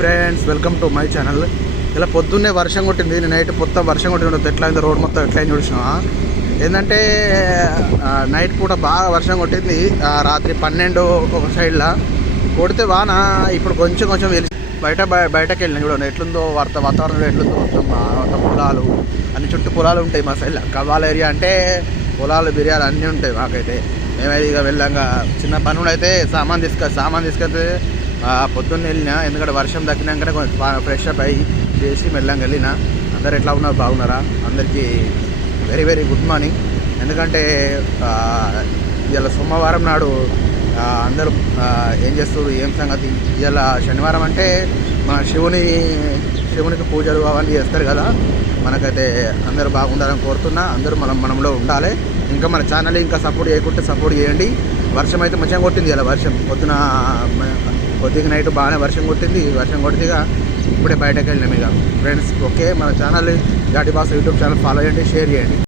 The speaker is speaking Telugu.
Friends, welcome to my channel. ఇలా పొద్దున్నే వర్షం కొట్టింది. నైట్ మొత్తం వర్షం కొట్టింది. ఎట్లా అయింది రోడ్ మొత్తం ఎట్లా అయింది చూసినా. ఏంటంటే నైట్ పూట బాగా వర్షం కొట్టింది. రాత్రి 12 ఒక సైడ్లో కొడితే వాన ఇప్పుడు కొంచెం కొంచెం తెలిసి బయటకు వెళ్ళినా చూడండి ఎట్లుందో వాతావరణం ఎట్లుందో. మొత్తం పొలాలు అన్ని చుట్టూ పొలాలు ఉంటాయి మా సైడ్లో. కవ్వాల ఏరియా అంటే పొలాలు బిర్యాలు అన్నీ ఉంటాయి మాకైతే. మేమైతే ఇక వెళ్ళాక చిన్న పనులు అయితే సామాన్ తీసుకెళ్తే పొద్దున్న వెళ్ళినా. ఎందుకంటే వర్షం తగ్గినాకనే కొంచెం ఫ్రెష్ అప్ అయ్యి చేసి మెల్లంగా వెళ్ళినా. అందరు ఎట్లా ఉన్నారు, బాగున్నారా? అందరికీ వెరీ వెరీ గుడ్ మార్నింగ్. ఎందుకంటే ఇవాళ సోమవారం నాడు అందరూ ఏం చేస్తారు, ఏం సంగతి. ఇవాళ శనివారం అంటే మన శివునికి పూజలు అవన్నీ చేస్తారు కదా. మనకైతే అందరూ బాగుండాలని కోరుతున్నా. అందరూ మనంలో ఉండాలి. ఇంకా మన ఛానల్ ఇంకా సపోర్ట్ చేయకుంటే సపోర్ట్ చేయండి. వర్షం అయితే మంచిగా కొట్టింది ఇలా. వర్షం కొద్దిగా నైట్ బాగానే వర్షం కొట్టింది. వర్షం కొట్టిగా ఇప్పుడే బయటకు వెళ్ళినాం ఇక ఫ్రెండ్స్. ఓకే, మన channel Ghati boss YouTube channel follow చేయండి, షేర్ చేయండి.